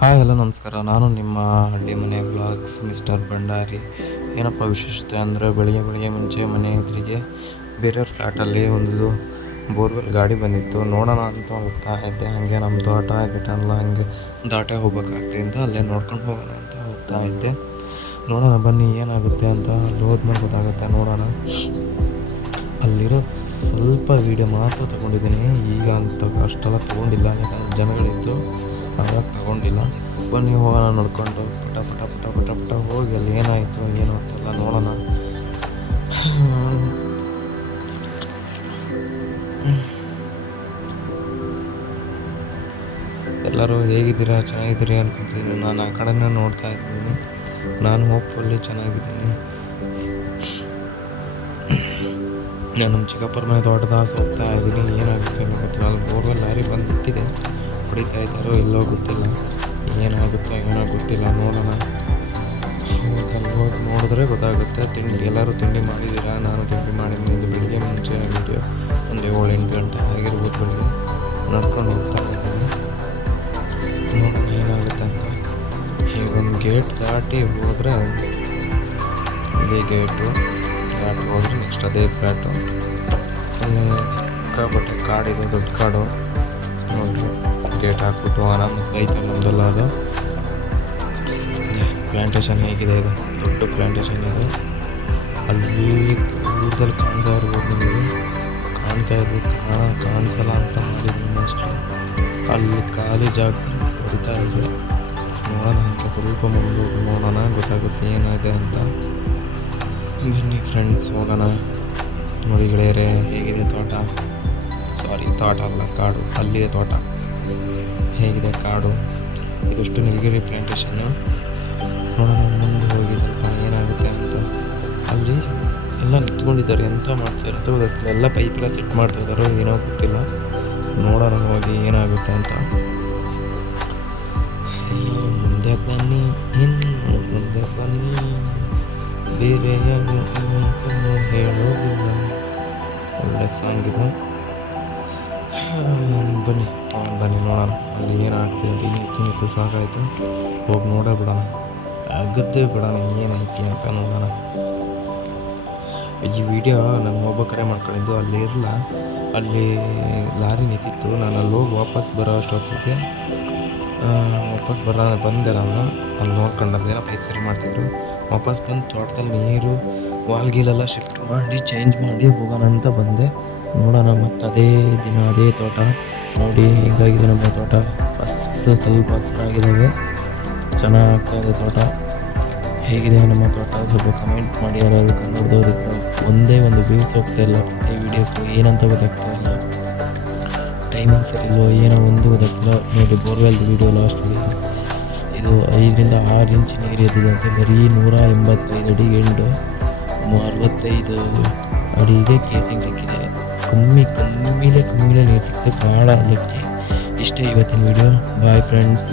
Hi, hello, ನಮಸ್ಕಾರ. ನಾನು ನಿಮ್ಮ ಹಳ್ಳಿ ಮನೆ ವ್ಲಾಗ್ಸ್ ಮಿಸ್ಟರ್ ಭಂಡಾರಿ. ಏನಪ್ಪ ವಿಶೇಷತೆ ಅಂದರೆ ಬೆಳಿಗ್ಗೆ ಬೆಳಿಗ್ಗೆ ಮುಂಚೆ ಮನೆ ಎದುರಿಗೆ ಬೇರೆಯವ್ರ ಫ್ಲ್ಯಾಟಲ್ಲಿ ಒಂದು ಬೋರ್ವೆಲ್ ಗಾಡಿ ಬಂದಿತ್ತು. ನೋಡೋಣ ಅಂತ ಹೋಗ್ತಾ ಇದ್ದೆ. ಹಾಗೆ ನಮ್ಮ ತೋಟ ಗಿಟನೆಲ್ಲ ಹಂಗೆ ದಾಟೆ ಅಂತ ಅಲ್ಲೇ ನೋಡ್ಕೊಂಡು ಹೋಗೋಣ ಅಂತ ಹೋಗ್ತಾ ಇದ್ದೆ. ನೋಡೋಣ, ಬನ್ನಿ ಏನಾಗುತ್ತೆ ಅಂತ ಅಲ್ಲಿ ಹೋದ್ಮೇಲೆ ಗೊತ್ತಾಗುತ್ತೆ. ನೋಡೋಣ. ಅಲ್ಲಿರೋ ಸ್ವಲ್ಪ ವೀಡಿಯೋ ಮಾತ್ರ ತೊಗೊಂಡಿದ್ದೀನಿ. ಈಗ ಅಂತ ಅಷ್ಟೆಲ್ಲ ತೊಗೊಂಡಿಲ್ಲ. ಯಾಕಂದ್ರೆ ಹಾಗಾಗಿ ತೊಗೊಂಡಿಲ್ಲ. ಬನ್ನಿ ಹೋಗೋಣ ನೋಡ್ಕೊಂಡು ಪಟ ಪಟ ಪಟ ಪಟ ಪಟ ಹೋಗಿ ಅಲ್ಲಿ ಏನಾಯಿತು, ಏನು ಅಂತೆಲ್ಲ ನೋಡೋಣ. ಎಲ್ಲರೂ ಹೇಗಿದ್ದೀರಾ? ಚೆನ್ನಾಗಿದ್ದೀರಿ ಅನ್ಕೊತಿದ್ದೀನಿ ನಾನು ಆ ಕಡೆನೇ ನೋಡ್ತಾ ಇದ್ದೀನಿ. ನಾನು ಹೋಪ್ಫುಲ್ಲಿ ಚೆನ್ನಾಗಿದ್ದೀನಿ. ನಾನು ನಮ್ಮ ಚಿಕ್ಕಪ್ಪರ ಮನೆ ದೊಡ್ಡದಾಸ ಹೋಗ್ತಾ ಇದ್ದೀನಿ. ಏನಾಗುತ್ತೆ ಏನೋ ಗೊತ್ತಿಲ್ಲ. ಅಲ್ಲಿ ಬೋರ್ವೆಲ್ ಲಾರಿ ಬಂದು ನಿಂತಿದೆ ಹೊಡಿತಾ ಇದ್ದಾರೋ ಎಲ್ಲೋ ಗೊತ್ತಿಲ್ಲ. ಏನಾಗುತ್ತೋ ಏನೋ ಗೊತ್ತಿಲ್ಲ, ನೋಡೋಣ. ಹೋಗಿ ನೋಡಿದ್ರೆ ಗೊತ್ತಾಗುತ್ತೆ. ತಿಂಡಿ, ಎಲ್ಲರೂ ತಿಂಡಿ ಮಾಡಿದ್ದೀರಾ? ನಾನು ತಿಂಡಿ ಮಾಡಿದ್ದೀನಿ. ಇದು ಬೆಳಿಗ್ಗೆ ಮುಂಚೆ ವಿಡಿಯೋ ಒಂದು ಏಳು ಎಂಟು ಗಂಟೆ ಆಗಿರ್ಬೋದು ಬೆಳಿಗ್ಗೆ. ನಡ್ಕೊಂಡು ಹೋಗ್ತಾ ಇದ್ದೀನಿ. ನೋಡೋಣ ಏನಾಗುತ್ತೆ ಅಂತ. ಈಗ ಒಂದು ಗೇಟ್ ದಾಟಿ ಹೋದರೆ ಇದೇ ಗೇಟು. ದಾಟಿ ಹೋದರೆ ನೆಕ್ಸ್ಟ್ ಅದೇ ಫ್ಲ್ಯಾಟು ಅಲ್ಲಿ ಸಿಕ್ಕಾಪಟ್ಟೆ ಕಾಡಿದೆ, ದೊಡ್ಡ ಕಾಡು. ನೋಡ್ರಿ. ಗೇಟ್ ಹಾಕ್ಬಿಟ್ಟು ಆರಾಮಾಗಿ ಐತೆ ನಮ್ಮದೆಲ್ಲ ಅದು. ಪ್ಲ್ಯಾಂಟೇಷನ್ ಹೇಗಿದೆ ಇದು? ದೊಡ್ಡ ಪ್ಲ್ಯಾಂಟೇಷನ್ ಇದೆ. ಅಲ್ಲಿ ದೂರದಲ್ಲಿ ಕಾಣ್ತಾ ಇರ್ಬೋದು ನಿಮಗೆ. ಕಾಣ್ತಾ ಇದೆ ಕಾಣ ಕಾಣಿಸಲ್ಲ ಅಂತ ಮಾಡಿದ್ದೀನಿ ಮೋಸ್ಟ್ಲಿ ಅಲ್ಲಿ ಖಾಲಿ ಜಾಗದಲ್ಲಿ ಹೊಡಿತಾ ಇದೆ ನೋಡೋಣ ಅಂತ, ಸ್ವಲ್ಪ ಮುಂದೆ ನೋಡೋಣ, ಗೊತ್ತಾಗುತ್ತೆ ಏನಿದೆ ಅಂತ. ಬನ್ನಿ ಫ್ರೆಂಡ್ಸ್ ಹೋಗೋಣ. ನೋಡಿ ಗೆಳೆಯರೆ, ಹೇಗಿದೆ ತೋಟ? ಸಾರಿ ತೋಟ ಅಲ್ಲ, ಕಾಡು, ಅಲ್ಲಿಯೇ ತೋಟ. ಹೇಗಿದೆ ಕಾಡು? ಇದಷ್ಟು ನೀಲಗಿರಿ ಪ್ಲಾಂಟೇಶನ್ನು ನೋಡೋಣ ಮುಂದೆ ಹೋಗಿ ಸ್ವಲ್ಪ ಏನಾಗುತ್ತೆ ಅಂತ. ಅಲ್ಲಿ ಎಲ್ಲ ನಿಂತ್ಕೊಂಡಿದ್ದಾರೆ. ಎಂತ ಮಾಡ್ತಾರೆ ಅಂತ ಗೊತ್ತಿಲ್ಲ. ಎಲ್ಲ ಪೈಪೆಲ್ಲ ಸೆಟ್ ಮಾಡ್ತಾ ಇದ್ದಾರೋ. ಏನೋ ಗೊತ್ತಿಲ್ಲ. ನೋಡೋಣ ಹೋಗಿ ಏನಾಗುತ್ತೆ ಅಂತ. ಮುಂದೆ ಬನ್ನಿ. ಇನ್ನು ಮುಂದೆ ಬನ್ನಿ. ಬೇರೆ ಯಾರು ಅಂತ ಹೇಳೋದಿಲ್ಲ. ಒಳ್ಳೆ ಸಾಂಗ್ ಇದೆ. ಬನ್ನಿ. ಬನ್ನಿ ನೋಡೋಣ. ಅಲ್ಲಿ ಏನಾಗ್ತಿದೆ ಅಂತ ಇಲ್ಲಿ ಸಾಕಾಯಿತು. ಹೋಗಿ ನೋಡೇ ಬಿಡೋಣ. ಆಗುತ್ತೆ ಬಿಡೋಣ ಏನೈತಿ ಅಂತ ನೋಡೋಣ. ಈ ವಿಡಿಯೋ ನಾನು ಹೋಗ್ಬೇಕಾರೆ ಮಾಡ್ಕೊಂಡಿದ್ದು, ಅಲ್ಲಿ ಇರಲ್ಲ ಅಲ್ಲಿ ಲಾರಿ ನಿಂತಿತ್ತು. ನಾನು ಅಲ್ಲಿ ಹೋಗಿ ವಾಪಸ್ ಬರೋ ಅಷ್ಟೊತ್ತಿಗೆ ವಾಪಸ್ ಬರ, ಬಂದೆ ನಾನು. ಅಲ್ಲಿ ನೋಡ್ಕೊಂಡು ಅಲ್ಲಿ ಪೈಪ್ ಸರಿ ಮಾಡ್ತಿದ್ರು. ವಾಪಸ್ ಬಂದು ತೋಟದಲ್ಲಿ ನೀರು ವಾಲ್ ಗೀಲೆಲ್ಲ ಶಿಫ್ಟ್ ಮಾಡಿ ಚೇಂಜ್ ಮಾಡಿ ಹೋಗೋಣ ಅಂತ ಬಂದೆ. ನೋಡೋಣ ಮತ್ತು ಅದೇ ದಿನ, ಅದೇ ತೋಟ. ನೋಡಿ ಹೆಂಗಾಗಿದೆ ನಮ್ಮ ತೋಟ ಹಸ್ ಸ್ವಲ್ಪ ಹಸಿರಾಗಿದ್ದಾವೆ ಚೆನ್ನಾಗಿ ಇದೆ ತೋಟ. ಹೇಗಿದೆ ನಮ್ಮ ತೋಟ? ಸ್ವಲ್ಪ ಕಮೆಂಟ್ ಮಾಡಿ ಯಾರಾದ್ರು ಕನ್ನಡದವ್ರು ಒಂದೇ ಒಂದು ವ್ಯೂಸ್ ಹೋಗ್ತಾ ಇಲ್ಲ. ಈ ವಿಡಿಯೋಕ್ಕೆ ಏನಂತ ಗೊತ್ತಾಗ್ತಾ ಇಲ್ಲ. ಟೈಮಿಂಗ್ ಸರಿ ಇಲ್ಲೋ ಏನೋ ಒಂದು ಗೊತ್ತಾಗ್ತಿಲ್ಲ. ನೋಡಿ ಬೋರ್ವೆಲ್ ವಿಡಿಯೋ ಲಾಸ್ಟ್ ಇದು ಐದರಿಂದ ಆರು ಇಂಚ್ ನೀರು ಎದ್ದಿದಂತೆ ಬರೀ ನೂರ ಎಂಬತ್ತೈದು ಅಡಿ ಎಂಡು ಅರವತ್ತೈದು ಅಡಿಗೆ ಕೇಸಿಂಗ್ ಸಿಕ್ಕಿದೆ. ಕಮ್ಮಿ ಕಮ್ಮಿಲೇ ಕಮ್ಮಿಲೇ ನೀರು ಸಿಕ್ಕಿದೆ ಭಾಳ ಅದಕ್ಕೆ ಇಷ್ಟೇ ಇವತ್ತಿನ ವಿಡಿಯೋ ಬಾಯ್ ಫ್ರೆಂಡ್ಸ್